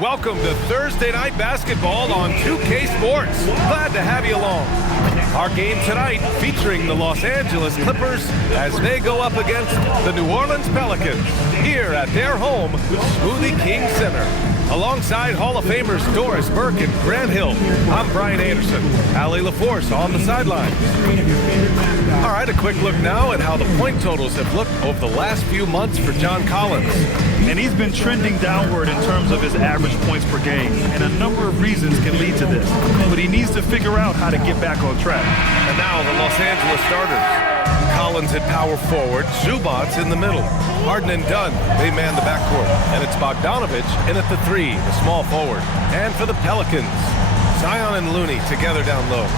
Welcome to Thursday Night Basketball on 2K Sports. Glad to have you along. Our game tonight featuring the Los Angeles Clippers as they go up against the New Orleans Pelicans here at their home, Smoothie King Center. Alongside Hall of Famers Doris Burke and Grant Hill, I'm Brian Anderson. Allie LaForce on the sideline. All right, a quick look now at how the point totals have looked over the last few months for John Collins. And he's been trending downward in terms of his average points per game, and a number of reasons can lead to this. But he needs to figure out how to get back on track. And now the Los Angeles starters. Collins at power forward, Zubac's in the middle. Harden and Dunn, they man the backcourt. And it's Bogdanovich in at the three, the small forward. And for the Pelicans, Zion and Looney together down low.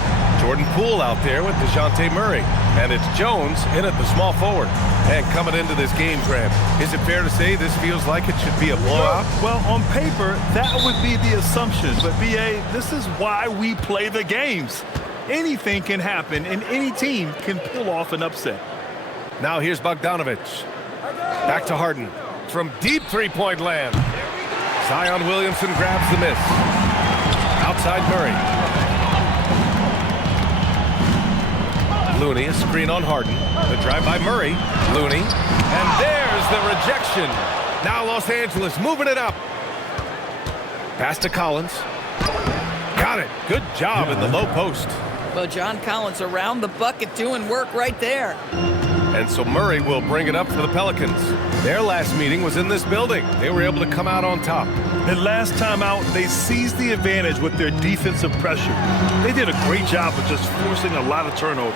Jordan Poole out there with DeJounte Murray. And it's Jones in at the small forward. And coming into this game, Grant, is it fair to say this feels like it should be a blowout? Well, on paper, that would be the assumption. But, B.A., this is why we play the games. Anything can happen, and any team can pull off an upset. Now here's Bogdanovich. Back to Harden. From deep three-point land. Zion Williamson grabs the miss. Outside Murray. Looney, a screen on Harden. The drive by Murray. Looney. And there's the rejection. Now Los Angeles moving it up. Pass to Collins. Got it. Good job in the low post. Well, John Collins around the bucket doing work right there. And so Murray will bring it up for the Pelicans. Their last meeting was in this building. They were able to come out on top. And last time out, they seized the advantage with their defensive pressure. They did a great job of just forcing a lot of turnovers.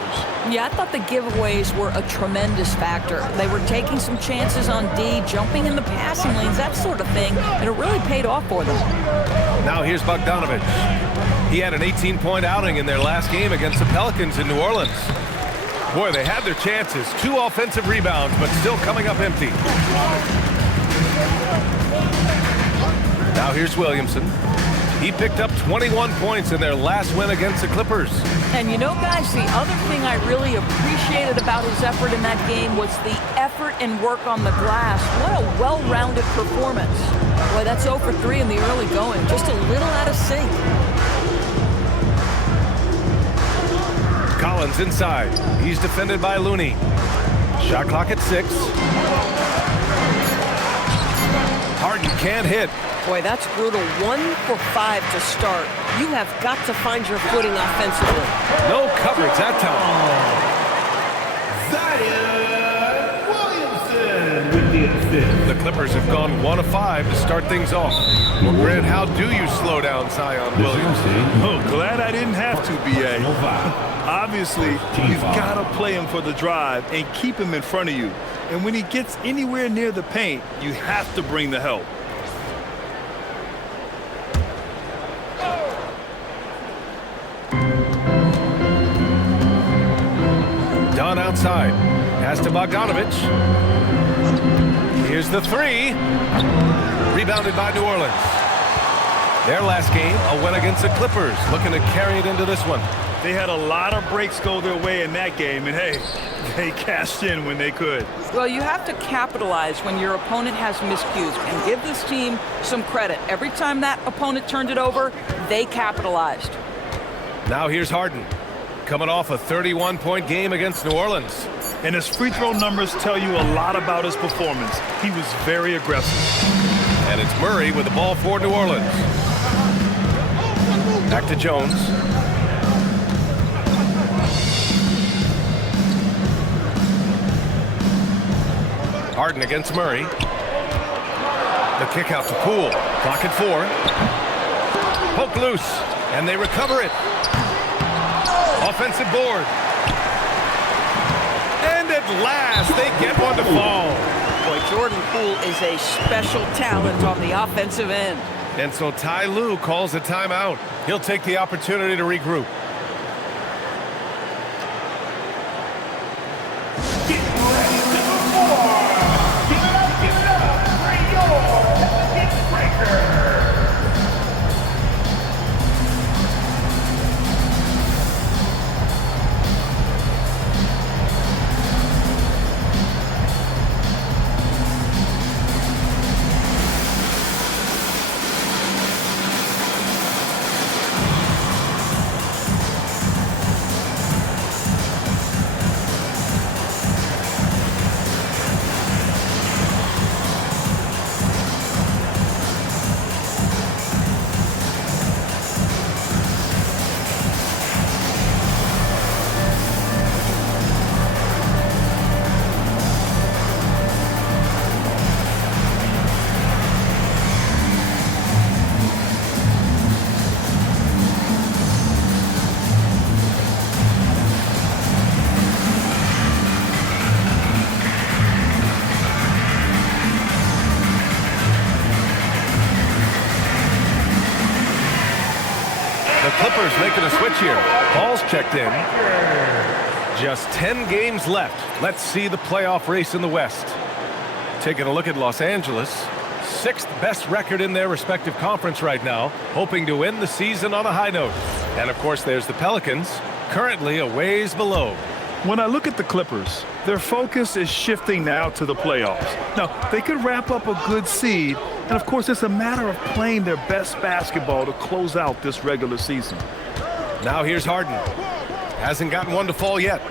Yeah, I thought the giveaways were a tremendous factor. They were taking some chances on D, jumping in the passing lanes, that sort of thing, and it really paid off for them. Now here's Bogdanovich. He had an 18-point outing in their last game against the Pelicans in New Orleans. Boy, they had their chances. 2 offensive rebounds, but still coming up empty. Now here's Williamson. He picked up 21 points in their last win against the Clippers. And you know, guys, the other thing I really appreciated about his effort in that game was the effort and work on the glass. What a well-rounded performance. Boy, that's 0 for 3 in the early going. Just a little out of sync. Collins inside. He's defended by Looney. Shot clock at 6. Harden can't hit. Boy, that's brutal. 1 for 5 to start. You have got to find your footing offensively. No coverage that time. Zion Williamson with the assist. The Clippers have gone 1 of 5 to start things off. Well, Grant, how do you slow down Zion Williamson? Oh, glad I didn't have to, B.A. Obviously, you've got to play him for the drive and keep him in front of you. And when he gets anywhere near the paint, you have to bring the help. Dunn outside. Pass to Bogdanovich. Here's the 3. Rebounded by New Orleans. Their last game, a win against the Clippers. Looking to carry it into this one. They had a lot of breaks go their way in that game, and hey, they cashed in when they could. Well, you have to capitalize when your opponent has miscues and give this team some credit. Every time that opponent turned it over, they capitalized. Now here's Harden, coming off a 31-point game against New Orleans. And his free throw numbers tell you a lot about his performance. He was very aggressive. And it's Murray with the ball for New Orleans. Back to Jones. Harden against Murray. The kick out to Poole. Clock at 4. Poke loose, and they recover it. Offensive board. And at last, they get one to fall. Boy, Jordan Poole is a special talent on the offensive end. And so Ty Lue calls a timeout. He'll take the opportunity to regroup. Clippers making a switch here. Paul's checked in. Just 10 games left. Let's see the playoff race in the West. Taking a look at Los Angeles. 6th best record in their respective conference right now, hoping to end the season on a high note. And of course, there's the Pelicans, currently a ways below. When I look at the Clippers, their focus is shifting now to the playoffs. Now, they could wrap up a good seed, and of course, it's a matter of playing their best basketball to close out this regular season. Now here's Harden. Hasn't gotten one to fall yet.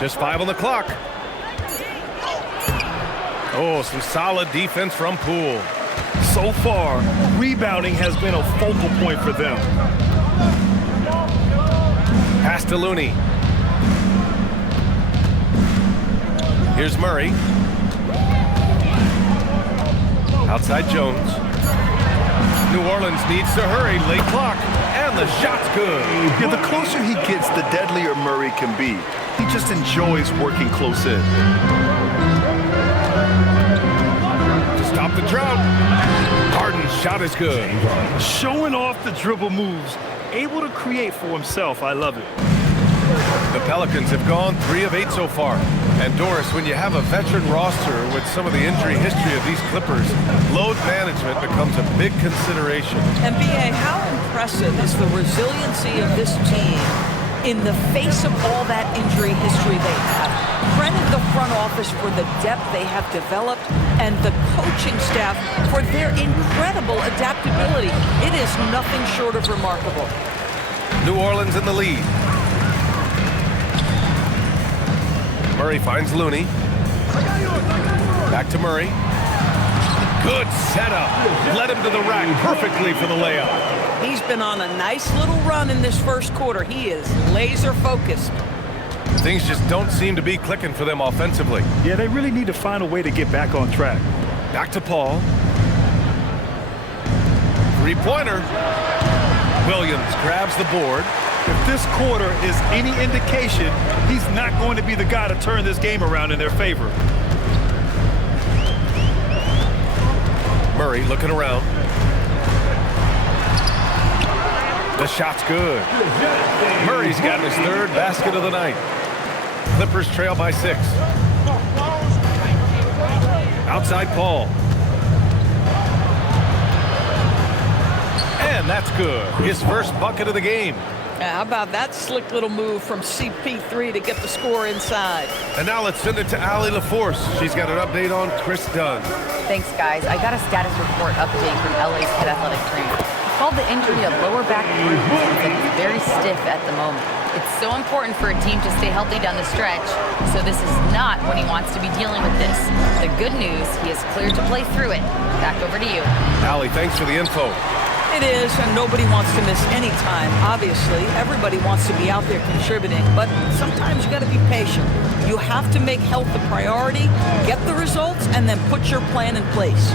Just 5 on the clock. Oh, some solid defense from Poole. So far, rebounding has been a focal point for them. Pass to Looney. Here's Murray. Outside Jones. New Orleans needs to hurry. Late clock. And the shot's good. Yeah, the closer he gets, the deadlier Murray can be. He just enjoys working close in. To stop the drought. Harden's shot is good. Showing off the dribble moves. Able to create for himself. I love it. The Pelicans have gone 3 of 8 so far. And Doris, when you have a veteran roster with some of the injury history of these Clippers, load management becomes a big consideration. NBA, how impressive is the resiliency of this team in the face of all that injury history they have? Credit the front office for the depth they have developed and the coaching staff for their incredible adaptability. It is nothing short of remarkable. New Orleans in the lead. Murray finds Looney. Back to Murray. Good setup. Led him to the rack perfectly for the layup. He's been on a nice little run in this first quarter. He is laser focused. Things just don't seem to be clicking for them offensively. Yeah, they really need to find a way to get back on track. Back to Paul. Three-pointer. Williams grabs the board. If this quarter is any indication, he's not going to be the guy to turn this game around in their favor. Murray looking around. The shot's good. Murray's got his 3rd basket of the night. Clippers trail by 6. Outside Paul. And that's good. His first bucket of the game. How about that slick little move from CP3 to get the score inside? And now let's send it to Allie LaForce. She's got an update on Chris Dunn. Thanks, guys. I got a status report update from LA's head athletic trainer. Called the injury a lower back bruise and he's very stiff at the moment. It's so important for a team to stay healthy down the stretch, so this is not when he wants to be dealing with this. The good news, he is cleared to play through it. Back over to you. Allie, thanks for the info. It is, and nobody wants to miss any time. Obviously, everybody wants to be out there contributing, but sometimes you got to be patient. You have to make health a priority, get the results, and then put your plan in place.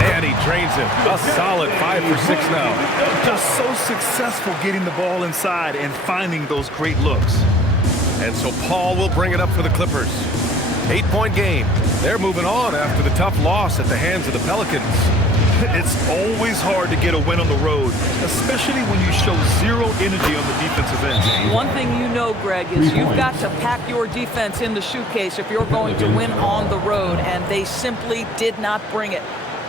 And he drains it. A solid 5 for 6 now. Just so successful getting the ball inside and finding those great looks. And so Paul will bring it up for the Clippers. 8-point game. They're moving on after the tough loss at the hands of the Pelicans. It's always hard to get a win on the road, especially when you show zero energy on the defensive end. One thing you know, Greg, is you've got to pack your defense in the suitcase if you're going to win on the road, and they simply did not bring it.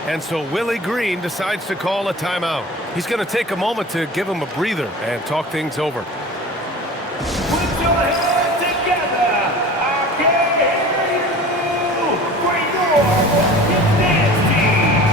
And so Willie Green decides to call a timeout. He's going to take a moment to give him a breather and talk things over. Put your hands together. I can't hear you. Bring your dance team.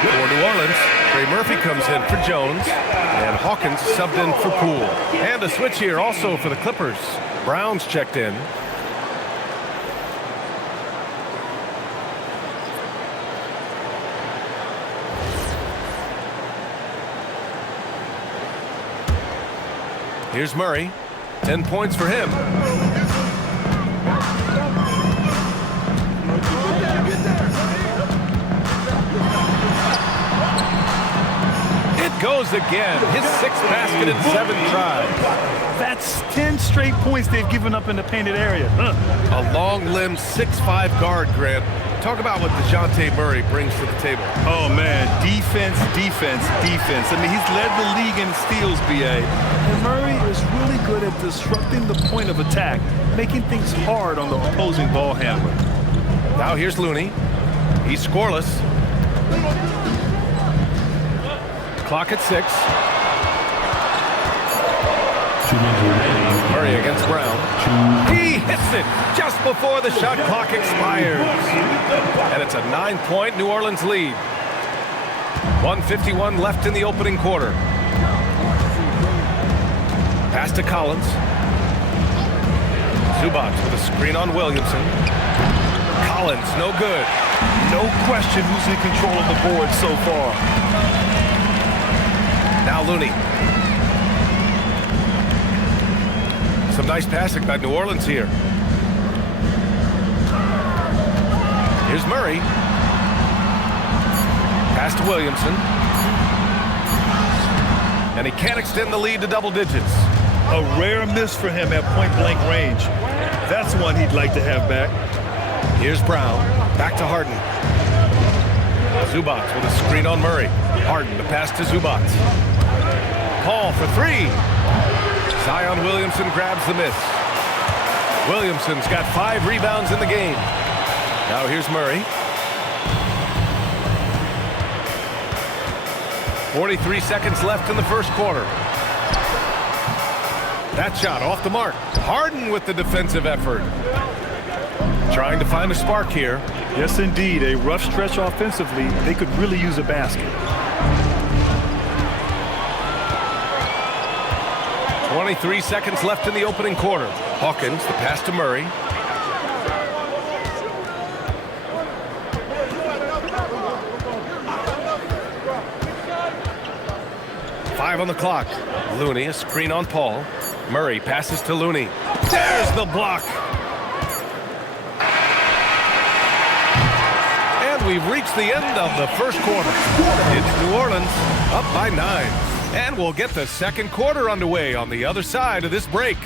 For New Orleans, Trey Murphy comes in for Jones, and Hawkins subbed in for Poole. And a switch here also for the Clippers. Brown's checked in. Here's Murray. 10 points for him. It goes again. His 6th basket in 7 tries. That's 10 straight points they've given up in the painted area. A long-limbed 6'5" guard, Grant. Talk about what DeJounte Murray brings to the table. Oh, man. Defense, defense, defense. I mean, he's led the league in steals, B.A. And Murray is really good at disrupting the point of attack, making things hard on the opposing ball handler. Now here's Looney. He's scoreless. Clock at 6. Murray against Brown. He hits it just before the shot clock expires. And it's a 9-point New Orleans lead. 1:51 left in the opening quarter. Pass to Collins. Zubac with a screen on Williamson. Collins, no good. No question who's in control of the board so far. Now Looney. Some nice passing by New Orleans here. Here's Murray. Pass to Williamson. And he can't extend the lead to double digits. A rare miss for him at point-blank range. That's one he'd like to have back. Here's Brown. Back to Harden. Zubac with a screen on Murray. Harden, the pass to Zubac. Paul for 3. Zion Williamson grabs the miss. Williamson's got 5 rebounds in the game. Now here's Murray. 43 seconds left in the first quarter. That shot off the mark. Harden with the defensive effort. Trying to find a spark here. Yes, indeed. A rough stretch offensively. They could really use a basket. 23 seconds left in the opening quarter. Hawkins, the pass to Murray. Five on the clock. Looney, a screen on Paul. Murray passes to Looney. There's the block. And we've reached the end of the first quarter. It's New Orleans up by 9. And we'll get the second quarter underway on the other side of this break.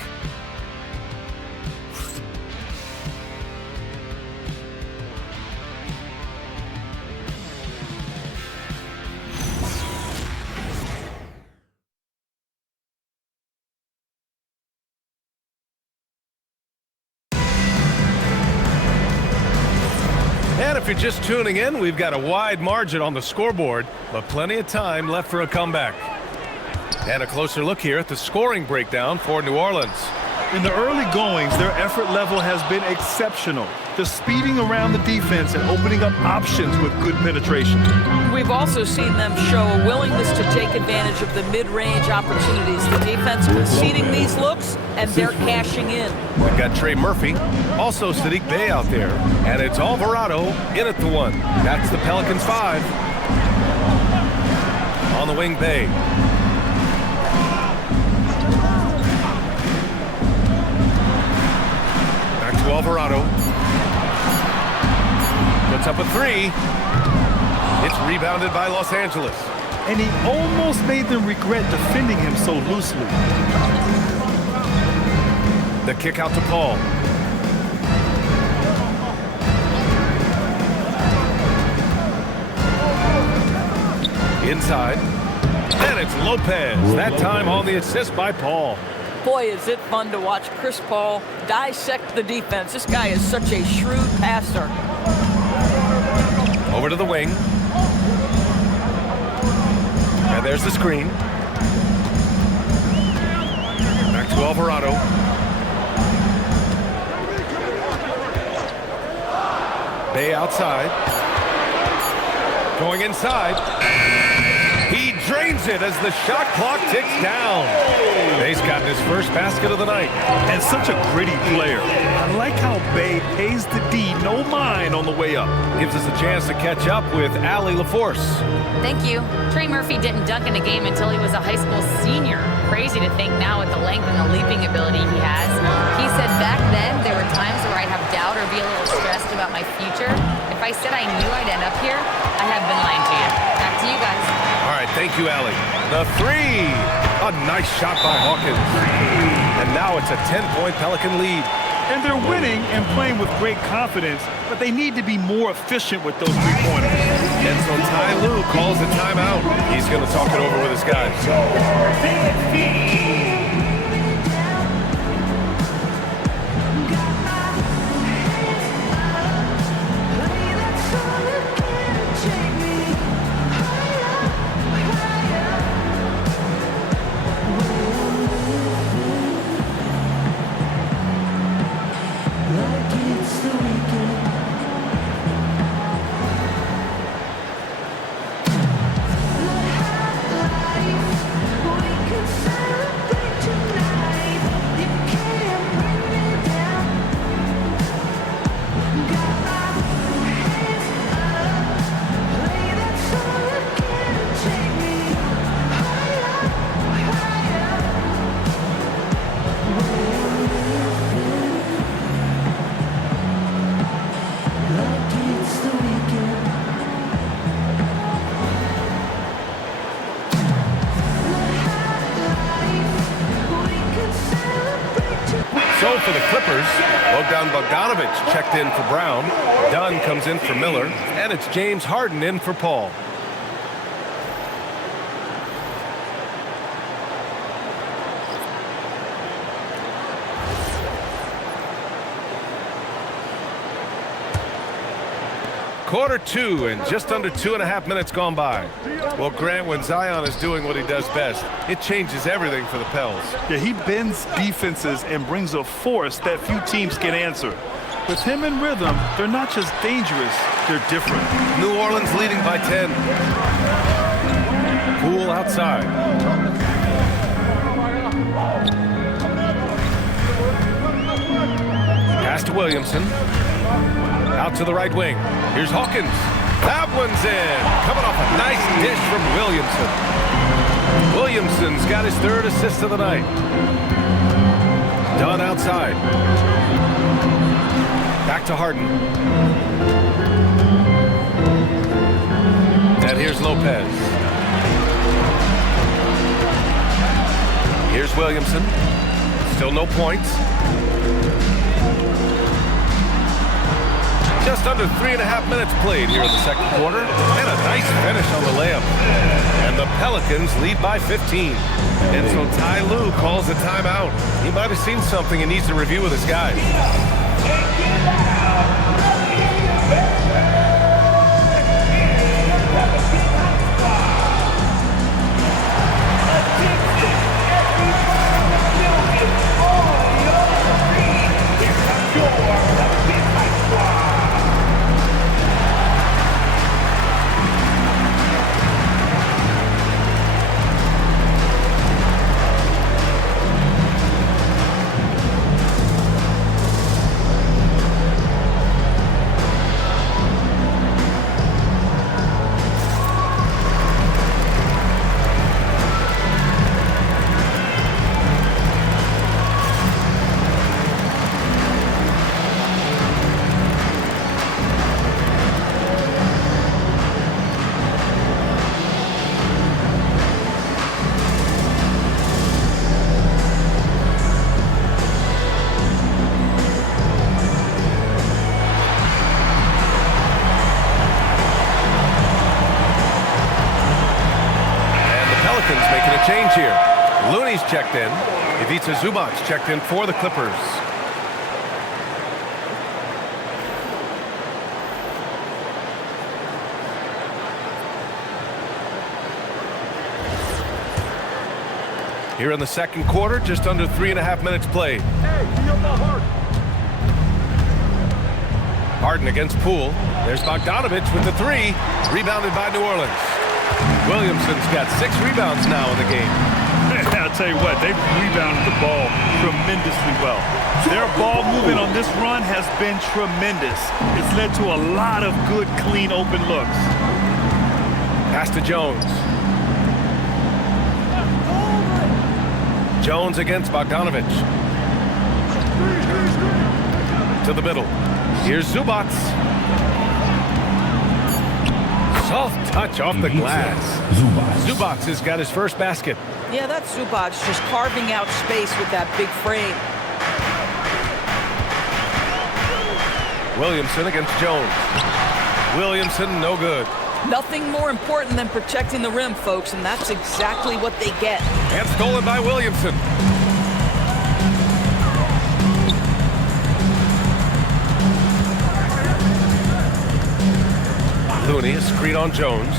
And if you're just tuning in, we've got a wide margin on the scoreboard, but plenty of time left for a comeback. And a closer look here at the scoring breakdown for New Orleans. In the early goings, their effort level has been exceptional. Just speeding around the defense and opening up options with good penetration. We've also seen them show a willingness to take advantage of the mid-range opportunities. The defense conceding these looks, and they're cashing in. We've got Trey Murphy, also Sadiq Bey out there, and it's Alvarado in at the 1. That's the Pelicans 5. On the wing, Bey. Back to Alvarado. Puts up a 3. It's rebounded by Los Angeles. And he almost made them regret defending him so loosely. The kick out to Paul. Inside. And it's Lopez. That time on the assist by Paul. Boy, is it fun to watch Chris Paul dissect the defense. This guy is such a shrewd passer. Over to the wing. And there's the screen. Back to Alvarado. Bey outside. Going inside. He drains it as the shot clock ticks down. He's gotten his first basket of the night. And such a gritty player. I like how Bay pays the D no mind on the way up. Gives us a chance to catch up with Allie LaForce. Thank you. Trey Murphy didn't dunk in a game until he was a high school senior. Crazy to think now with the length and the leaping ability he has. He said back then there were times where I'd have doubt or be a little stressed about my future. If I said I knew I'd end up here, I have been lying to you. Back to you guys. All right, thank you, Allie. The three. A nice shot by Hawkins. And now it's a 10-point Pelican lead. And they're winning and playing with great confidence, but they need to be more efficient with those three-pointers. And so Ty Lue calls a timeout. He's going to talk it over with his guys. So for the Clippers, Bogdanovic checked in for Brown. Dunn comes in for Miller. And it's James Harden in for Paul. Quarter two and just under 2.5 minutes gone by. Well, Grant, when Zion is doing what he does best, it changes everything for the Pels. Yeah, he bends defenses and brings a force that few teams can answer. With him in rhythm, they're not just dangerous, they're different. New Orleans leading by 10. Poole outside. Pass to Williamson. Out to the right wing. Here's Hawkins. That one's in. Coming off a nice dish from Williamson. Williamson's got his third assist of the night. Dunn outside. Back to Harden. And here's Lopez. Here's Williamson. Still no points. Just under 3.5 minutes played here in the second quarter. And a nice finish on the layup. And the Pelicans lead by 15. And so Ty Lue calls a timeout. He might have seen something and needs to review with his guys. Making a change here. Looney's checked in. Ivica Zubac checked in for the Clippers. Here in the second quarter, just under 3.5 minutes played. Hey, Harden against Poole. There's Bogdanovich with the three. Rebounded by New Orleans. Williamson's got 6 rebounds now in the game. I'll tell you what, they've rebounded the ball tremendously well. Their ball movement on this run has been tremendous. It's led to a lot of good, clean, open looks. Pass to Jones. Jones against Bogdanovich. To the middle. Here's Zubac. Soft touch off the glass. Zubac has got his first basket. Yeah, that's Zubac just carving out space with that big frame. Williamson against Jones. Williamson, no good. Nothing more important than protecting the rim, folks, and that's exactly what they get. And stolen by Williamson. Looney, a screen on Jones.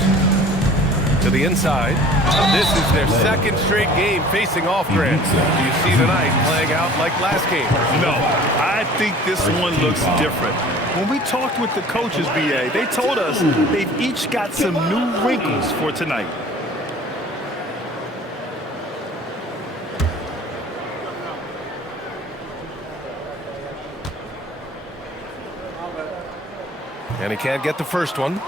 To the inside. This is their second straight game facing off Grant. Do you see tonight playing out like last game? No, I think this one looks different. When we talked with the coaches, BA, they told us they've each got some new wrinkles for tonight. And he can't get the first one.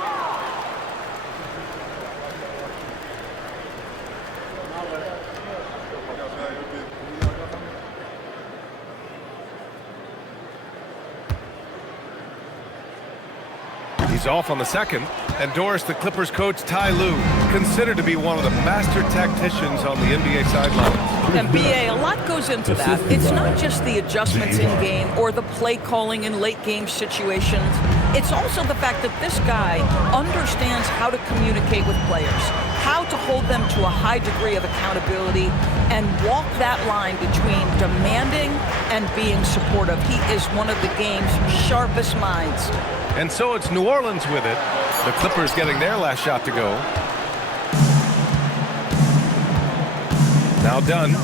He's off on the second. And Doris, the Clippers coach Ty Lue, considered to be one of the master tacticians on the NBA sidelines. And BA, a lot goes into that. It's not just the adjustments in game or the play calling in late game situations. It's also the fact that this guy understands how to communicate with players, how to hold them to a high degree of accountability, and walk that line between demanding and being supportive. He is one of the game's sharpest minds. And so it's New Orleans with it. The Clippers getting their last shot to go. Now done.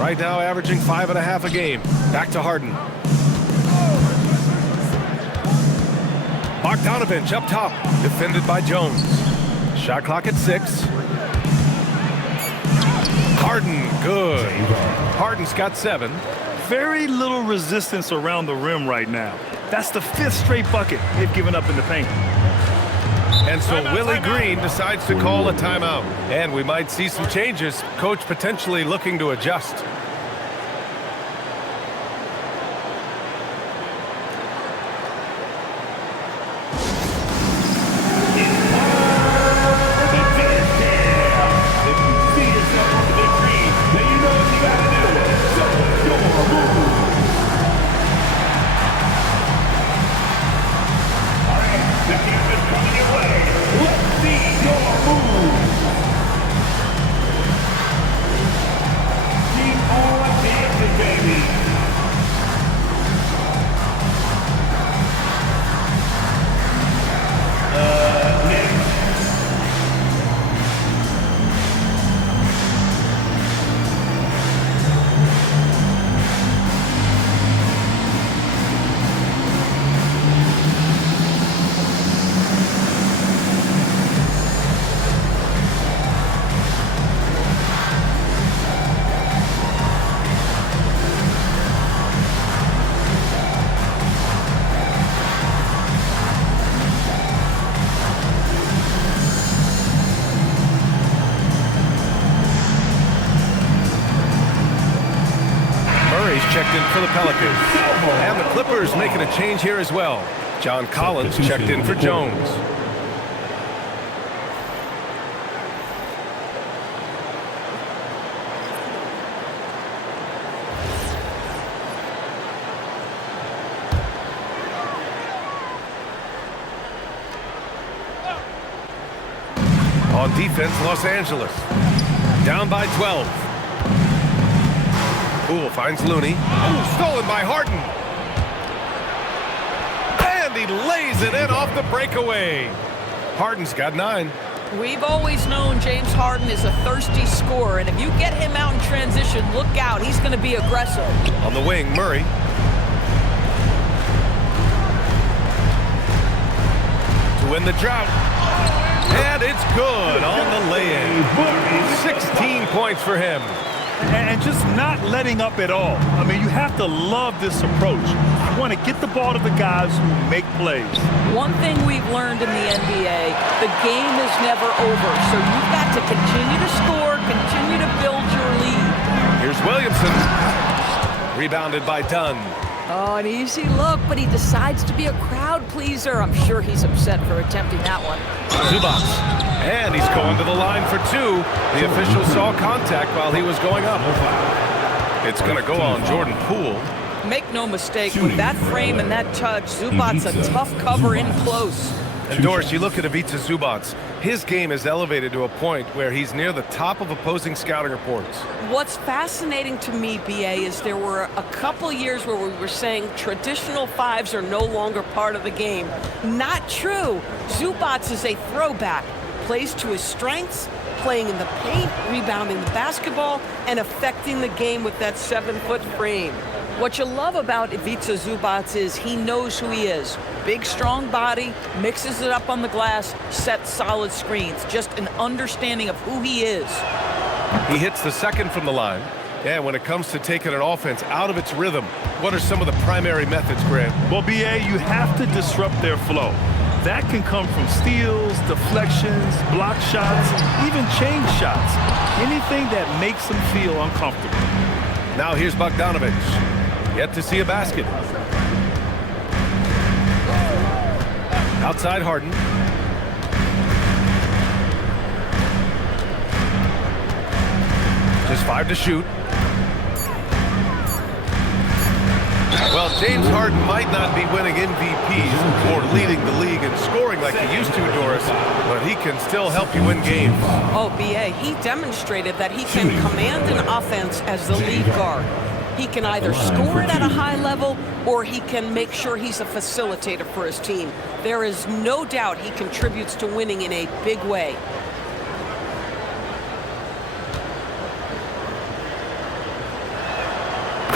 Right now averaging 5.5 a game. Back to Harden. Bogdanovich up top. Defended by Jones. Shot clock at 6. Harden, good. Harden's got 7. Very little resistance around the rim right now. That's the 5th straight bucket they've given up in the paint. And so Willie Green decides to call a timeout. And we might see some changes. Coach potentially looking to adjust. Checked in for the Pelicans. And the Clippers making a change here as well. John Collins checked in for Jones. On defense, Los Angeles. Down by 12. Poole finds Looney. Oh, stolen by Harden. And he lays it in off the breakaway. Harden's got 9. We've always known James Harden is a thirsty scorer, and if you get him out in transition, look out. He's going to be aggressive. On the wing, Murray. win the drought. And it's good on the lay-in. 16 points for him. And just not letting up at all. I mean, you have to love this approach. You want to get the ball to the guys who make plays. One thing we've learned in the NBA, the game is never over. So you've got to continue to score, continue to build your lead. Here's Williamson. Rebounded by Dunn. Oh, an easy look, but he decides to be a crowd pleaser. I'm sure he's upset for attempting that one. Zubac. And he's going to the line for two. The official saw contact while he was going up. It's going to go on Jordan Poole. Make no mistake, with that frame and that touch, Zubac's a tough cover in close. And Doris, you look at Ivica Zubac. His game is elevated to a point where he's near the top of opposing scouting reports. What's fascinating to me, BA, is there were a couple years where we were saying traditional fives are no longer part of the game. Not true. Zubac is a throwback. Plays to his strengths, playing in the paint, rebounding the basketball, and affecting the game with that 7-foot frame. What you love about Ivica Zubac is he knows who he is. Big, strong body, mixes it up on the glass, sets solid screens. Just an understanding of who he is. He hits the second from the line. And when it comes to taking an offense out of its rhythm, what are some of the primary methods, Grant? Well, BA, you have to disrupt their flow. That can come from steals, deflections, block shots, even change shots. Anything that makes them feel uncomfortable. Now here's Bogdanovic. Yet to see a basket. Outside Harden. Just 5 to shoot. Well, James Harden might not be winning MVPs or leading the league in scoring like he used to, Doris, but he can still help you win games. Oh, BA, he demonstrated that he can command an offense as the lead guard. He can either score it at a high level or he can make sure he's a facilitator for his team. There is no doubt he contributes to winning in a big way.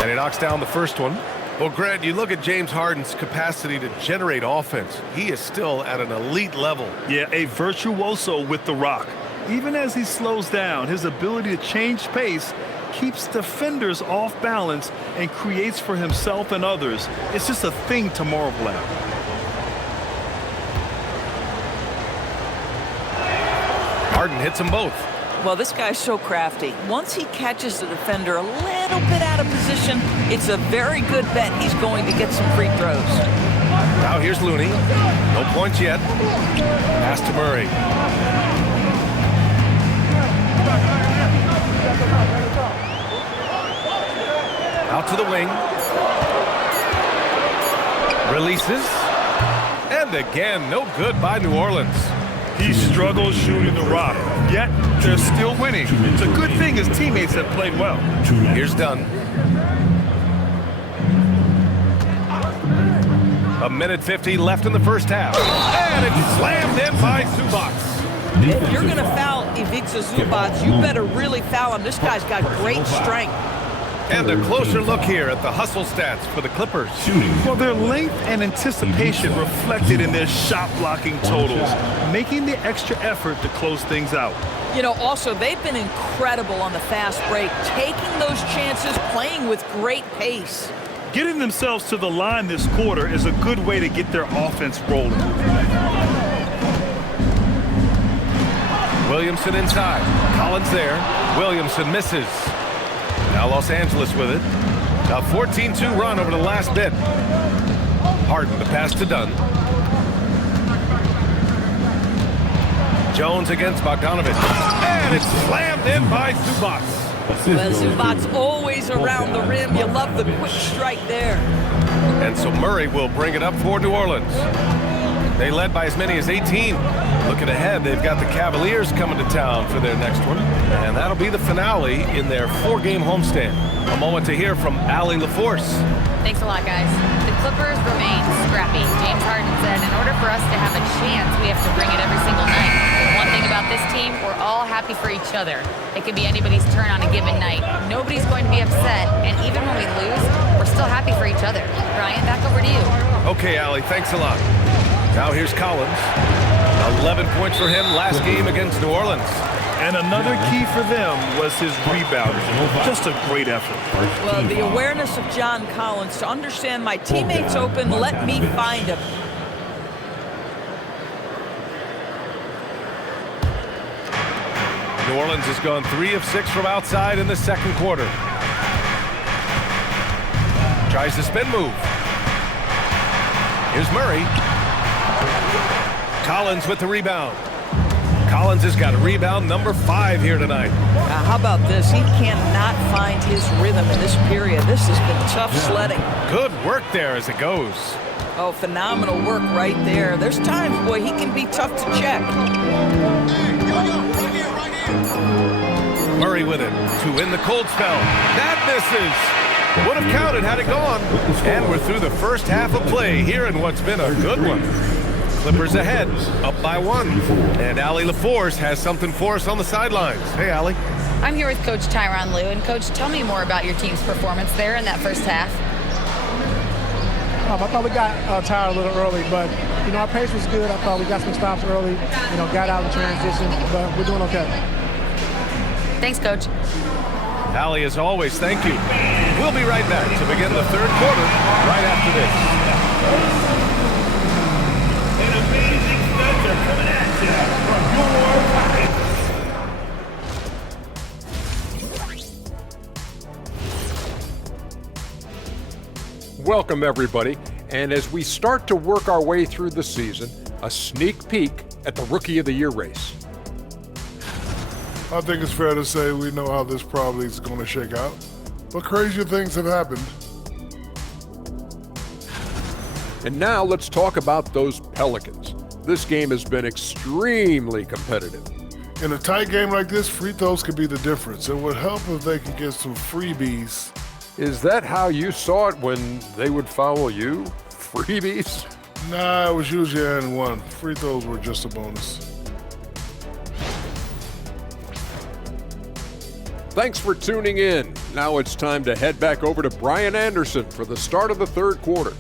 And he knocks down the first one. Well, Grant, you look at James Harden's capacity to generate offense. He is still at an elite level. Yeah, a virtuoso with the rock. Even as he slows down, his ability to change pace keeps defenders off balance and creates for himself and others. It's just a thing to marvel at. Harden hits them both. Well, this guy's so crafty. Once he catches the defender a little bit out of position, it's a very good bet he's going to get some free throws. Now here's Looney. No points yet. Pass to Murray. Out to the wing. Releases. And again, no good by New Orleans. He struggles shooting the rock, yet they're still winning. It's a good thing his teammates have played well. Here's Dunn. A minute 50 left in the first half. And it's slammed in by Zubac. If you're going to foul Ivica Zubac, you better really foul him. This guy's got great strength. And a closer look here at the hustle stats for the Clippers. Well, their length and anticipation reflected in their shot blocking totals, making the extra effort to close things out. You know, also, they've been incredible on the fast break, taking those chances, playing with great pace. Getting themselves to the line this quarter is a good way to get their offense rolling. Williamson inside. Collins there. Williamson misses. Now Los Angeles with it. A 14-2 run over the last bit. Harden the pass to Dunn. Jones against Bogdanovic. And it's slammed in by Zubac. Well, Zubac's always around the rim. You love the quick strike there. And so Murray will bring it up for New Orleans. They led by as many as 18. Looking ahead, they've got the Cavaliers coming to town for their next one. And that'll be the finale in their 4-game homestand. A moment to hear from Allie LaForce. Thanks a lot, guys. The Clippers remain scrappy. James Harden said, in order for us to have a chance, we have to bring it every single night. One thing about this team, we're all happy for each other. It could be anybody's turn on a given night. Nobody's going to be upset, and even when we lose, we're still happy for each other. Brian, back over to you. Okay, Allie, thanks a lot. Now here's Collins. 11 points for him last game against New Orleans. And another key for them was his rebounding. Just a great effort. Well, the awareness of John Collins to understand my teammate's open, let me find him. New Orleans has gone 3 of 6 from outside in the second quarter. Tries the spin move. Here's Murray. Collins with the rebound. Collins has got a rebound number 5 here tonight. How about this? He cannot find his rhythm in this period. This has been tough sledding. Good work there as it goes. Oh, phenomenal work right there. There's times, boy, he can be tough to check. Murray with it to win the cold spell. That misses. Would have counted had it gone. And we're through the first half of play here in what's been a good one. Clippers ahead, up by 1. And Allie LaForce has something for us on the sidelines. Hey, Allie. I'm here with Coach Tyronn Lue. And, Coach, tell me more about your team's performance there in that first half. I thought we got tired a little early, but, our pace was good. I thought we got some stops early, got out in transition, but we're doing okay. Thanks, Coach. Allie, as always, thank you. We'll be right back to begin the third quarter right after this. An amazing studs are coming at you from your Welcome, everybody. And as we start to work our way through the season, a sneak peek at the Rookie of the Year race. I think it's fair to say we know how this probably is going to shake out, but crazier things have happened. And now let's talk about those Pelicans. This game has been extremely competitive. In a tight game like this, free throws could be the difference. It would help if they could get some freebies. Is that how you saw it when they would foul you? Freebies? Nah, it was usually and one. Free throws were just a bonus. Thanks for tuning in. Now it's time to head back over to Brian Anderson for the start of the third quarter.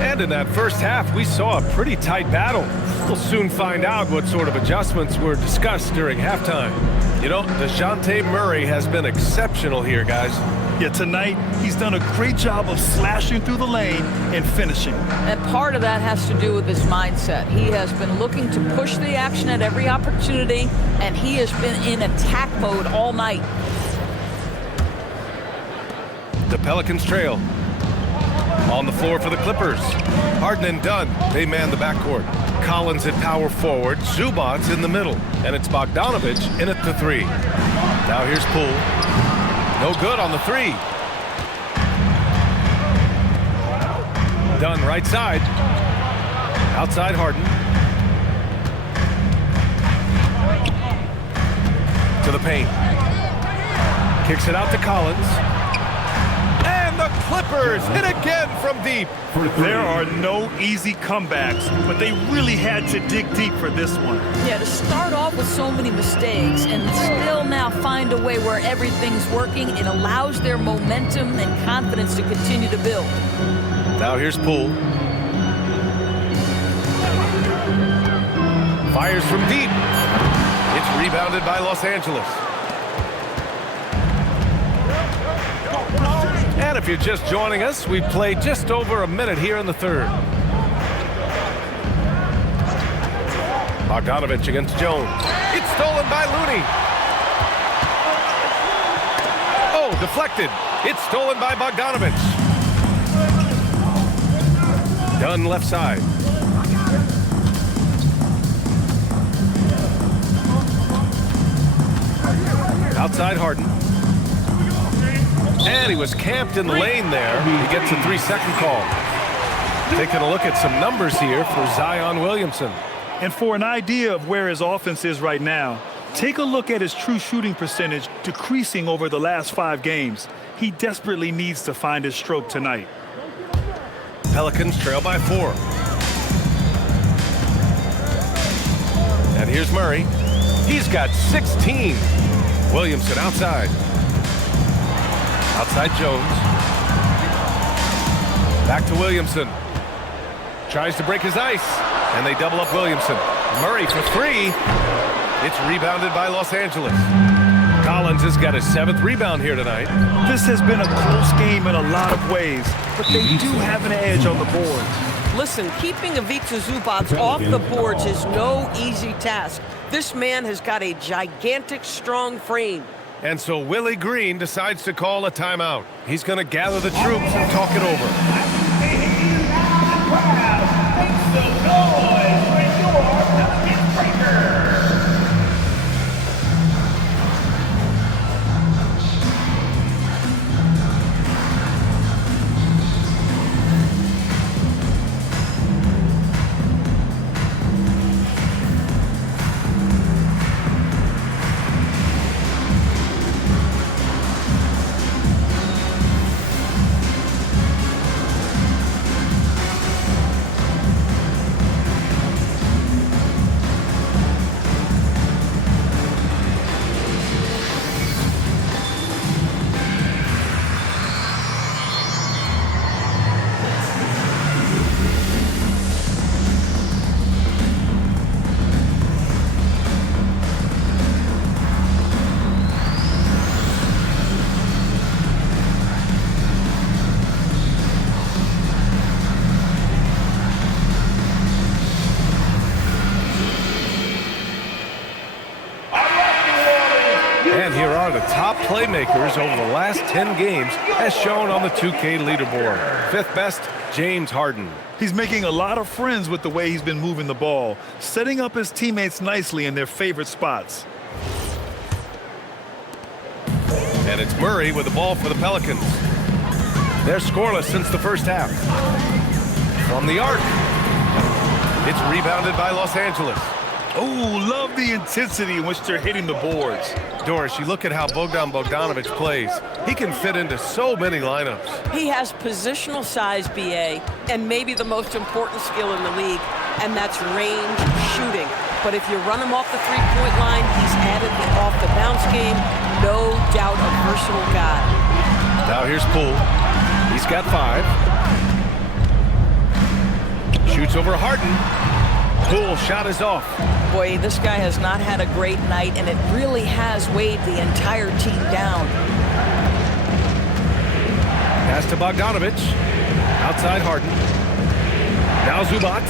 And in that first half, we saw a pretty tight battle. We'll soon find out what sort of adjustments were discussed during halftime. DeJounte Murray has been exceptional here, guys. Yeah, tonight he's done a great job of slashing through the lane and finishing. And part of that has to do with his mindset. He has been looking to push the action at every opportunity, and he has been in attack mode all night. The Pelicans trail. On the floor for the Clippers. Harden and Dunn, they man the backcourt. Collins at power forward, Zubac's in the middle, and it's Bogdanovich in at the 3. Now here's Poole. No good on the 3. Dunn right side. Outside Harden. To the paint. Kicks it out to Collins. The Clippers hit again from deep. There are no easy comebacks, but they really had to dig deep for this one. Yeah, to start off with so many mistakes and still now find a way where everything's working, it allows their momentum and confidence to continue to build. Now here's Poole. Fires from deep. It's rebounded by Los Angeles. And if you're just joining us, we've played just over a minute here in the third. Bogdanovich against Jones. It's stolen by Looney. Oh, deflected. It's stolen by Bogdanovich. Dunn left side. Outside Harden. And he was camped in the lane there. He gets a 3-second call. Taking a look at some numbers here for Zion Williamson. And for an idea of where his offense is right now, take a look at his true shooting percentage decreasing over the last 5 games. He desperately needs to find his stroke tonight. Pelicans trail by 4. And here's Murray. He's got 16. Williamson outside. Outside Jones. Back to Williamson. Tries to break his ice. And they double up Williamson. Murray for three. It's rebounded by Los Angeles. Collins has got his 7th rebound here tonight. This has been a close game in a lot of ways, but they do have an edge on the boards. Listen, keeping Ivica Zubac off the boards is no easy task. This man has got a gigantic, strong frame. And so Willie Green decides to call a timeout. He's going to gather the troops and talk it over. And here are the top playmakers over the last 10 games as shown on the 2K leaderboard. 5th best, James Harden. He's making a lot of friends with the way he's been moving the ball, setting up his teammates nicely in their favorite spots. And it's Murray with the ball for the Pelicans. They're scoreless since the first half. From the arc. It's rebounded by Los Angeles. Oh, love the intensity in which they're hitting the boards. Doris, you look at how Bogdan Bogdanovic plays. He can fit into so many lineups. He has positional size, BA, and maybe the most important skill in the league, and that's range shooting. But if you run him off the three-point line, he's added the off-the-bounce game. No doubt a versatile guy. Now here's Poole. He's got 5. Shoots over Harden. Poole shot is off. Boy, this guy has not had a great night, and it really has weighed the entire team down. Pass to Bogdanovic. Outside Harden. Now Zubac.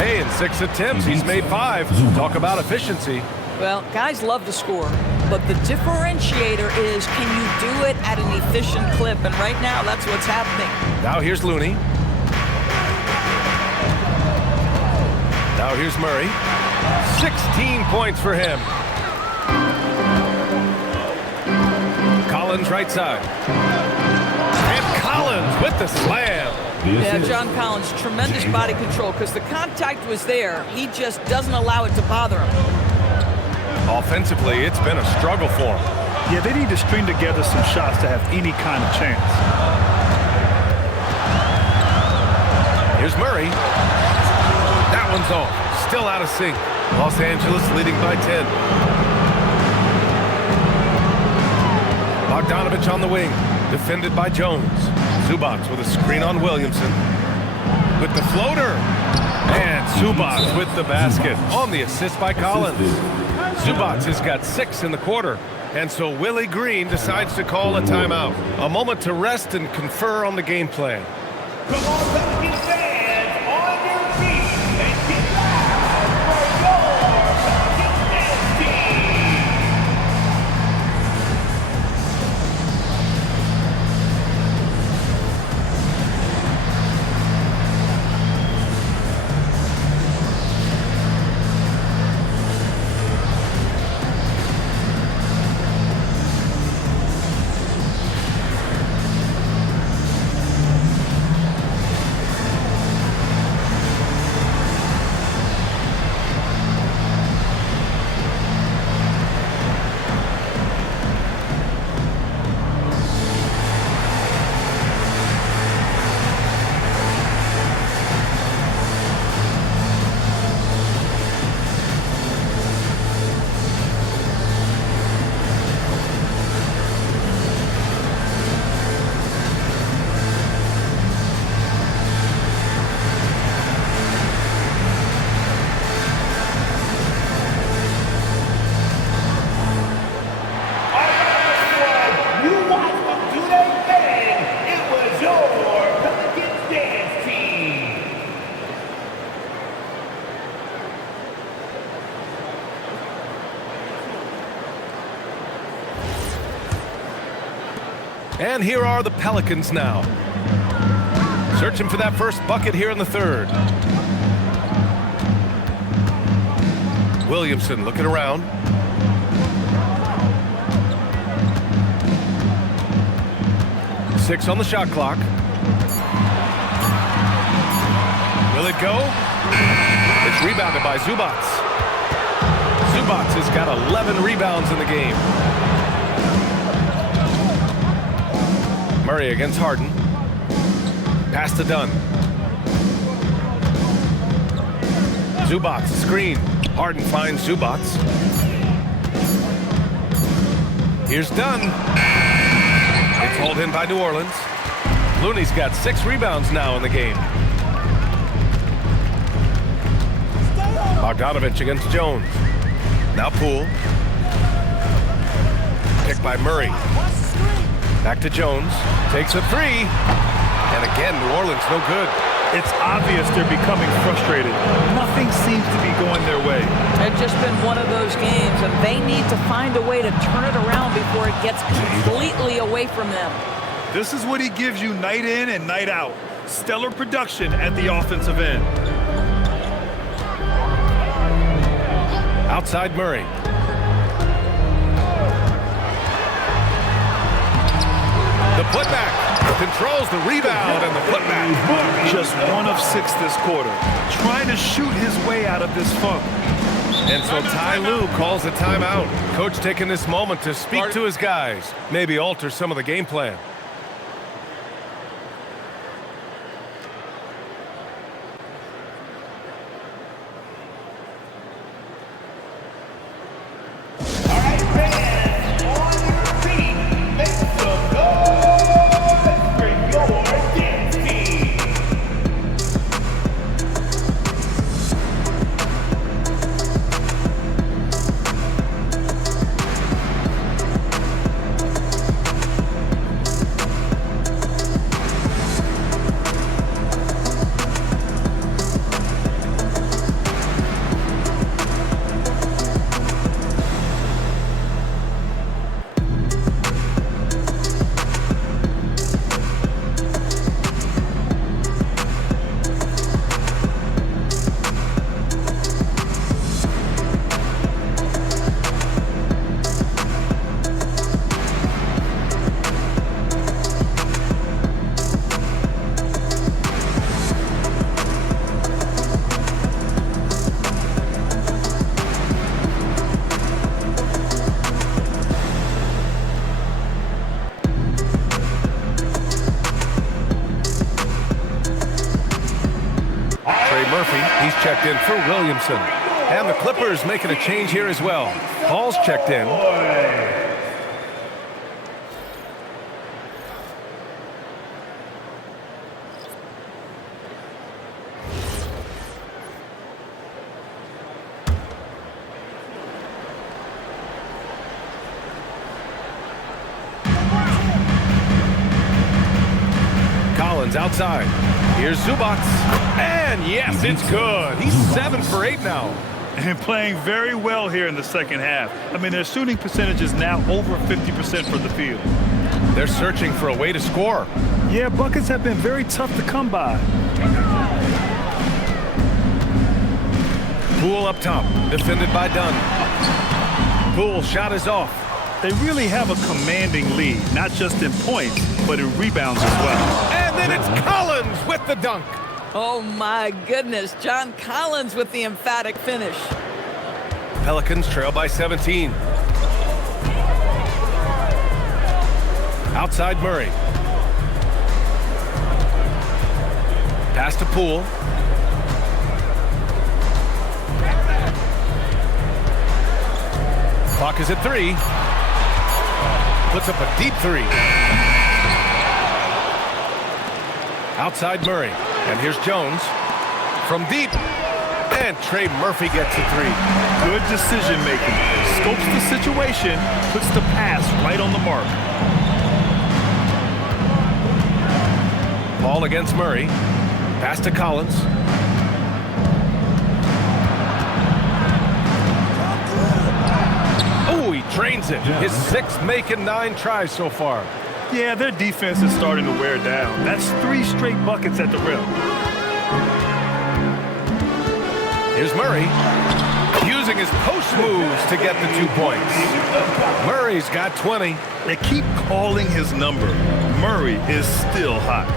Hey, in 6 attempts, he's made 5. Talk about efficiency. Well, guys love to score, but the differentiator is, can you do it at an efficient clip? And right now, that's what's happening. Now here's Looney. Now here's Murray. 16 points for him. Collins right side. And Collins with the slam. Yeah, John Collins, tremendous body control because the contact was there. He just doesn't allow it to bother him. Offensively, it's been a struggle for him. Yeah, they need to string together some shots to have any kind of chance. Here's Murray. That one's off. Still out of sync. Los Angeles leading by 10. Bogdanovic on the wing. Defended by Jones. Zubac with a screen on Williamson. With the floater. And Zubac with the basket on the assist by Collins. Zubac has got 6 in the quarter. And so Willie Green decides to call a timeout. A moment to rest and confer on the game plan. Come on, Pelicans fans, on your feet and get loud for your Pelicans team. And here are the Pelicans now. Searching for that first bucket here in the third. Williamson looking around. Six on the shot clock. Will it go? It's rebounded by Zubats. Zubats has got 11 rebounds in the game. Murray against Harden. Pass to Dunn. Zubats, screen. Harden finds Zubats. Here's Dunn. It's hauled in by New Orleans. Looney's got 6 rebounds now in the game. Bogdanovich against Jones. Now Poole. Picked by Murray. Back to Jones. Takes a 3. And again, New Orleans no good. It's obvious they're becoming frustrated. Nothing seems to be going their way. It's just been one of those games, and they need to find a way to turn it around before it gets completely away from them. This is what he gives you night in and night out. Stellar production at the offensive end. Outside Murray. The putback. Controls the rebound and the putback. Just 1 of 6 this quarter. Trying to shoot his way out of this funk. And so Ty Lue calls a timeout. Coach taking this moment to speak to his guys. Maybe alter some of the game plan. He's checked in for Williamson. And the Clippers making a change here as well. Hall's checked in. Collins outside. Here's Zubats. And yes, it's good. He's 7 for 8 now. And playing very well here in the second half. I mean, their shooting percentage is now over 50% from the field. They're searching for a way to score. Yeah, buckets have been very tough to come by. Poole up top, defended by Dunn. Poole shot is off. They really have a commanding lead, not just in points, but in rebounds as well. And then it's Collins with the dunk. Oh, my goodness. John Collins with the emphatic finish. Pelicans trail by 17. Outside Murray. Pass to Poole. Clock is at 3. Puts up a deep 3. Outside Murray. And here's Jones from deep. And Trey Murphy gets a 3. Good decision making. Scopes the situation, puts the pass right on the mark. Ball against Murray. Pass to Collins. Oh, he drains it. His 6th make in 9 tries so far. Yeah, their defense is starting to wear down. That's 3 straight buckets at the rim. Here's Murray, using his post moves to get the 2 points. Murray's got 20. They keep calling his number. Murray is still hot.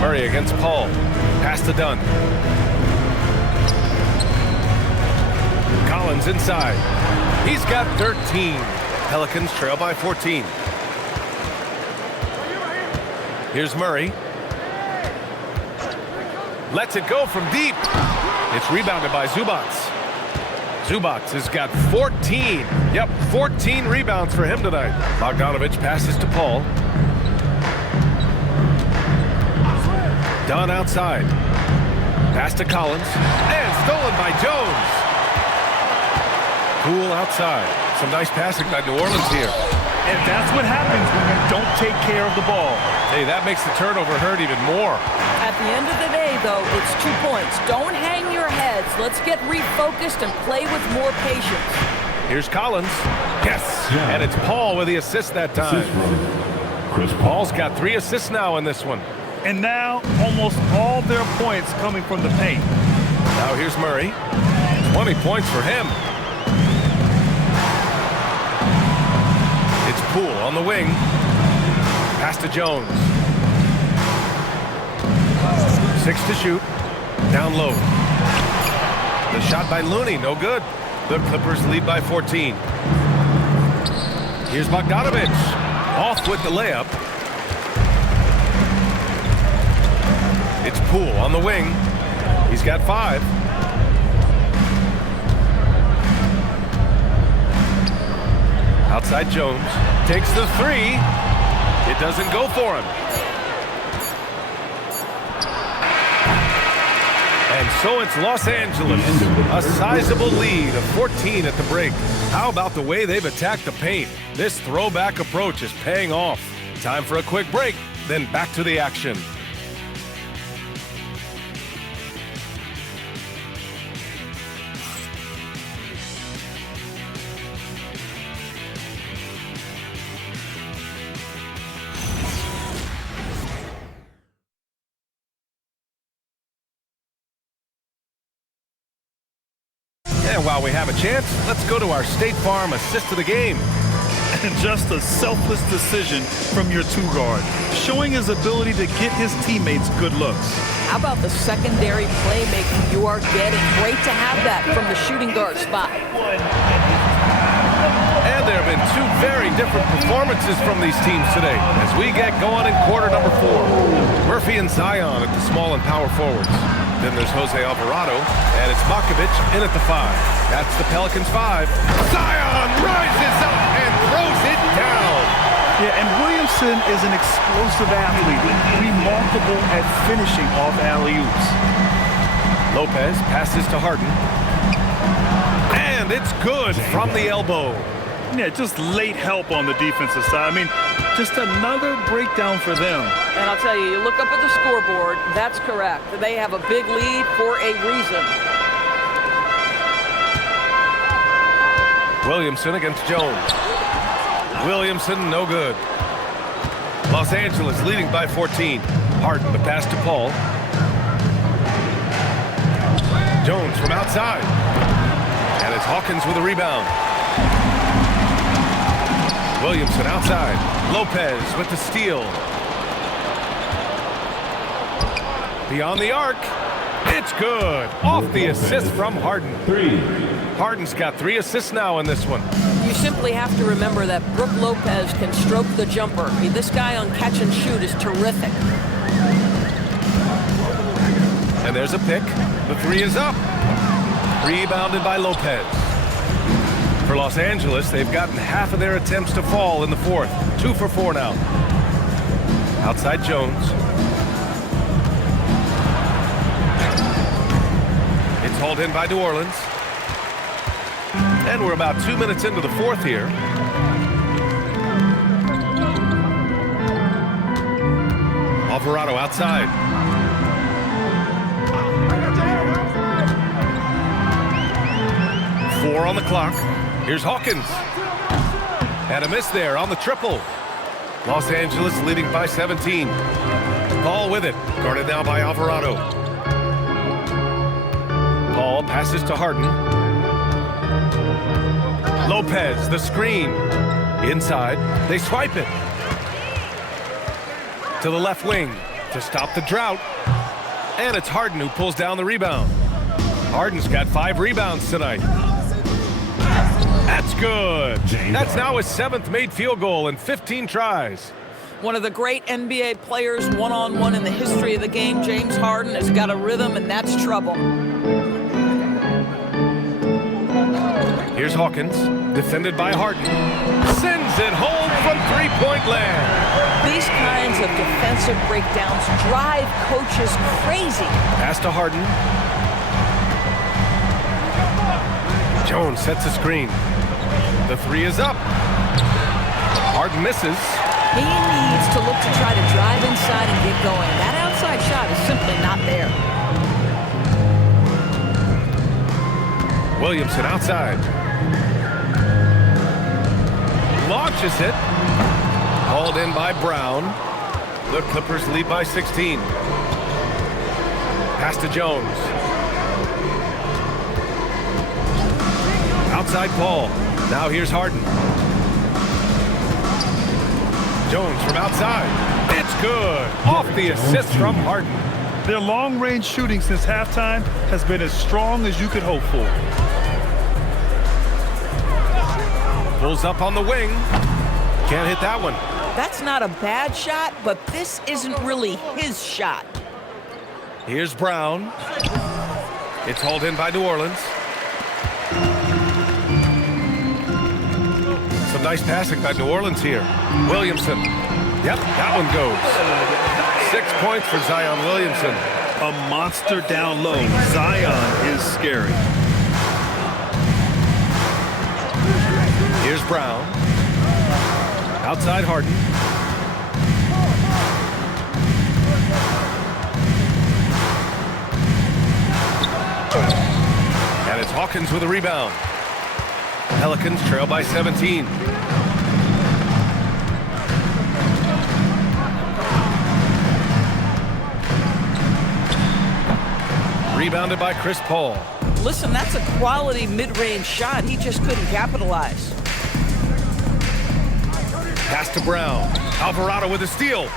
Murray against Paul. Pass to Dunn. Collins inside. He's got 13. Pelicans trail by 14. Here's Murray. Lets it go from deep. It's rebounded by Zubac. Zubac has got 14. Yep, 14 rebounds for him tonight. Bogdanovich passes to Paul. Dunn outside. Pass to Collins. And stolen by Jones. Poole outside. Some nice passing by New Orleans here. And that's what happens when you don't take care of the ball. Hey, that makes the turnover hurt even more. At the end of the day, though, it's 2 points. Don't hang your heads. Let's get refocused and play with more patience. Here's Collins. Yes! And it's Paul with the assist that time. Paul's got 3 assists now in this one. And now, almost all their points coming from the paint. Now here's Murray. 20 points for him. It's Poole on the wing. Pass to Jones. 6 to shoot. Down low. The shot by Looney, no good. The Clippers lead by 14. Here's Bogdanovich. Off with the layup. It's Poole on the wing. He's got 5. Outside Jones. Takes the 3. It doesn't go for him. And so it's Los Angeles. A sizable lead of 14 at the break. How about the way they've attacked the paint? This throwback approach is paying off. Time for a quick break, then back to the action. And while we have a chance, let's go to our State Farm assist of the game. And just a selfless decision from your 2-guard, showing his ability to get his teammates good looks. How about the secondary playmaking you are getting? Great to have that from the shooting guard spot. And there have been 2 very different performances from these teams today as we get going in quarter number 4. Murphy and Zion at the small and power forwards. Then there's Jose Alvarado, and it's Makovich in at the 5. That's the Pelicans 5. Zion rises up and throws it down. Yeah, and Williamson is an explosive athlete, remarkable at finishing off alley-oops. Lopez passes to Harden. And it's good from the elbow. Yeah, just late help on the defensive side. I mean, just another breakdown for them. And I'll tell you look up at the scoreboard, that's correct. They have a big lead for a reason. Williamson against Jones. Williamson, no good. Los Angeles leading by 14. Harden, the pass to Paul. Jones from outside. And it's Hawkins with a rebound. Williamson outside. Lopez with the steal. Beyond the arc. It's good. Off the assist from Harden. 3. Harden's got 3 assists now in this one. You simply have to remember that Brook Lopez can stroke the jumper. I mean, this guy on catch and shoot is terrific. And there's a pick. The 3 is up. Rebounded by Lopez. For Los Angeles, they've gotten half of their attempts to fall in the 4th. 2 for 4 now. Outside Jones. It's hauled in by New Orleans. And we're about 2 minutes into the 4th here. Alvarado outside. Four on the clock. Here's Hawkins. And a miss there on the triple. Los Angeles leading by 17. Paul with it, guarded now by Alvarado. Paul passes to Harden. Lopez, the screen. Inside, they swipe it. To the left wing to stop the drought. And it's Harden who pulls down the rebound. Harden's got 5 rebounds tonight. That's good. That's now his 7th made field goal in 15 tries. One of the great NBA players one-on-one in the history of the game, James Harden, has got a rhythm, and that's trouble. Here's Hawkins, defended by Harden. Sends it home from three-point land. These kinds of defensive breakdowns drive coaches crazy. Pass to Harden. Jones sets a screen. The 3 is up. Harden misses. He needs to look to try to drive inside and get going. That outside shot is simply not there. Williamson outside. Launches it. Hauled in by Brown. The Clippers lead by 16. Pass to Jones. Outside Paul. Now here's Harden. Jones from outside. It's good. Off the assist from Harden. Their long-range shooting since halftime has been as strong as you could hope for. Pulls up on the wing. Can't hit that one. That's not a bad shot, but this isn't really his shot. Here's Brown. It's hauled in by New Orleans. Some nice passing by New Orleans here. Williamson. Yep, that one goes. 6 points for Zion Williamson. A monster down low. Zion is scary. Here's Brown. Outside Harden. And it's Hawkins with a rebound. Pelicans trail by 17. Rebounded by Chris Paul. Listen, that's a quality mid-range shot. He just couldn't capitalize. Pass to Brown. Alvarado with a steal.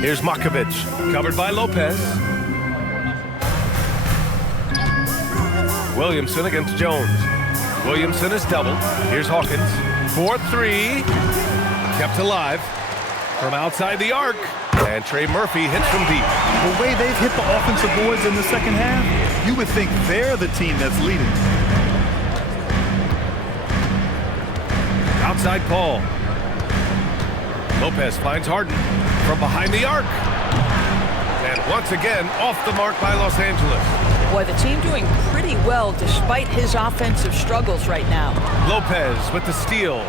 Here's Makovic, covered by Lopez. Williamson against Jones. Williamson is doubled. Here's Hawkins. 4-3. Kept alive from outside the arc. And Trey Murphy hits from deep. The way they've hit the offensive boards in the second half, you would think they're the team that's leading. Outside Paul. Lopez finds Harden from behind the arc. And once again, off the mark by Los Angeles. Boy, the team doing pretty well despite his offensive struggles right now. Lopez with the steal.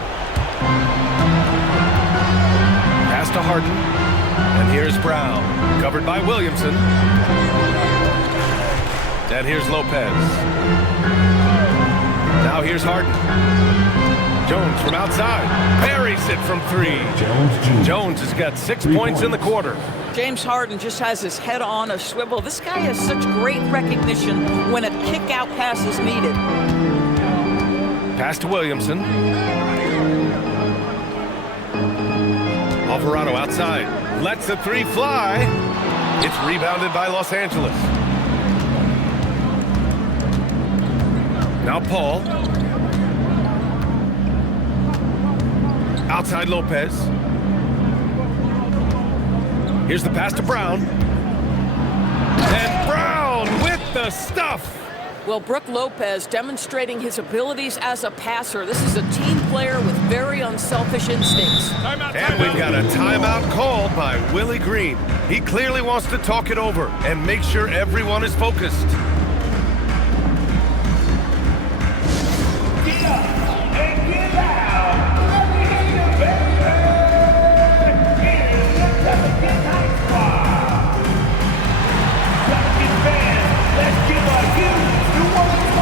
Pass to Harden. And here's Brown, covered by Williamson. And here's Lopez. Now here's Harden. Jones from outside. Buries it from 3. Jones has got 6 points in the quarter. James Harden just has his head on a swivel. This guy has such great recognition when a kick-out pass is needed. Pass to Williamson. Alvarado outside. Lets the 3 fly. It's rebounded by Los Angeles. Now Paul. Outside Lopez. Here's the pass to Brown. And Brown with the stuff. Well, Brook Lopez demonstrating his abilities as a passer. This is a team player with very unselfish instincts. And we've got a timeout called by Willie Green. He clearly wants to talk it over and make sure everyone is focused. Get up and get loud. Let me hear you, baby. Here's the Pelican Night Squad. Pelican fans, let's give a huge New Orleans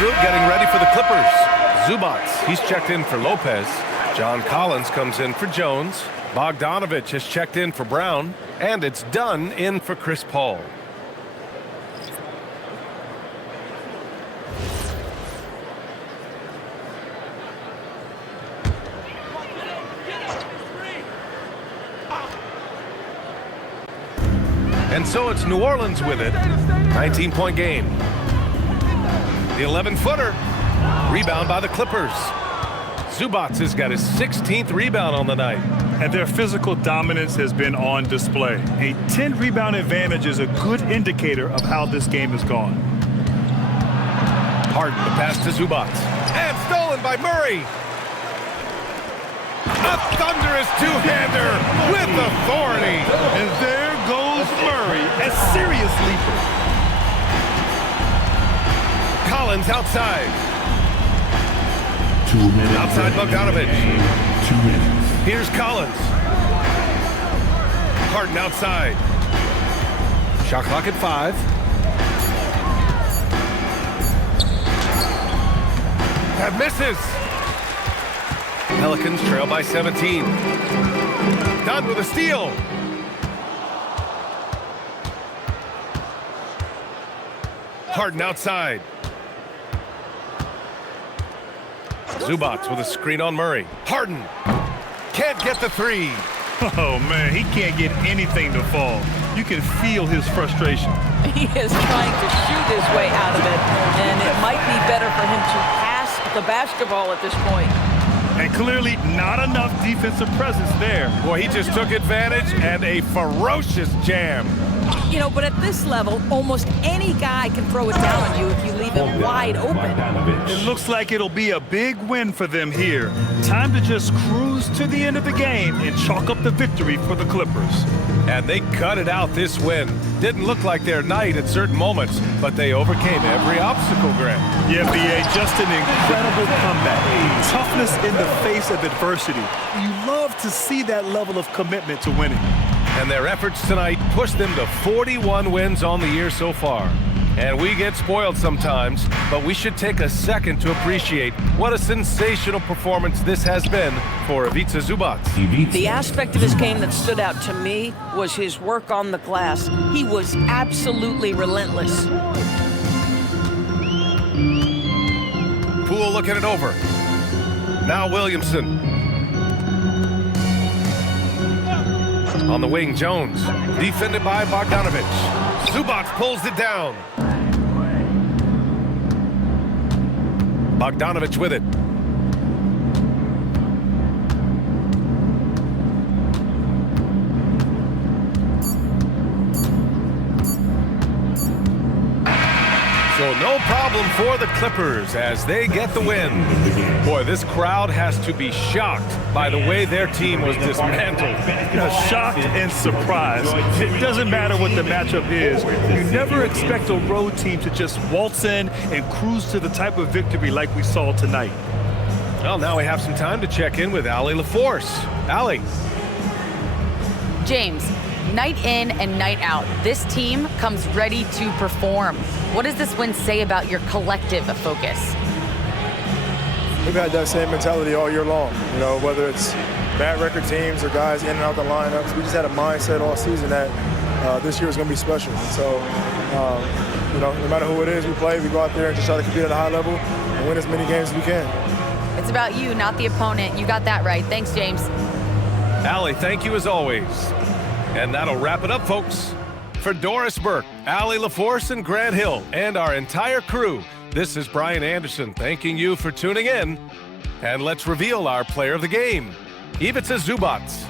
regroup, getting ready for the Clippers. Zubats, he's checked in for Lopez. John Collins comes in for Jones. Bogdanovich has checked in for Brown. And it's Dunn in for Chris Paul. And so it's New Orleans with it. 19-point game. The 11-footer. Rebound by the Clippers. Zubats has got his 16th rebound on the night. And their physical dominance has been on display. A 10-rebound advantage is a good indicator of how this game has gone. Harden, the pass to Zubats. And stolen by Murray. A thunderous two-hander with authority. And there goes Murray, a serious leaper. Collins outside. 2 minutes. Outside Bogdanovich. 2 minutes. Here's Collins. Harden outside. Shot clock at 5. That misses. Pelicans trail by 17. Dunn with a steal. Harden outside. Zubats with a screen on Murray. Harden can't get the three. Oh, man, he can't get anything to fall. You can feel his frustration. He is trying to shoot his way out of it, and it might be better for him to pass the basketball at this point. And clearly not enough defensive presence there. Boy, he just took advantage and a ferocious jam. You know, but at this level, almost any guy can throw it down on you if you leave him wide open. It looks like it'll be a big win for them here. Time to just cruise to the end of the game and chalk up the victory for the Clippers. And they cut it out this win. Didn't look like their night at certain moments, but they overcame every obstacle, Grant. Yeah, B.A., just an incredible comeback. Toughness in the face of adversity. You love to see that level of commitment to winning. And their efforts tonight pushed them to 41 wins on the year so far. And we get spoiled sometimes, but we should take a second to appreciate what a sensational performance this has been for Ivica Zubats. The aspect of his game that stood out to me was his work on the glass. He was absolutely relentless. Poole looking it over. Now Williamson. On the wing, Jones. Defended by Bogdanovich. Zubats pulls it down. Bogdanovich with it. So no problem for the Clippers as they get the win. Boy, this crowd has to be shocked by the way their team was dismantled. Shocked and surprised. It doesn't matter what the matchup is. You never expect a road team to just waltz in and cruise to the type of victory like we saw tonight. Well, now we have some time to check in with Allie LaForce. Allie. James, night in and night out, this team comes ready to perform. What does this win say about your collective focus? We've had that same mentality all year long, whether it's bad record teams or guys in and out the lineups. We just had a mindset all season that this year is going to be special. So, no matter who it is we play, we go out there and just try to compete at a high level and win as many games as we can. It's about you, not the opponent. You got that right. Thanks, James. Allie, thank you as always. And that'll wrap it up, folks. For Doris Burke, Allie LaForce, and Grant Hill, and our entire crew, this is Brian Anderson thanking you for tuning in. And let's reveal our player of the game, Ivica Zubats.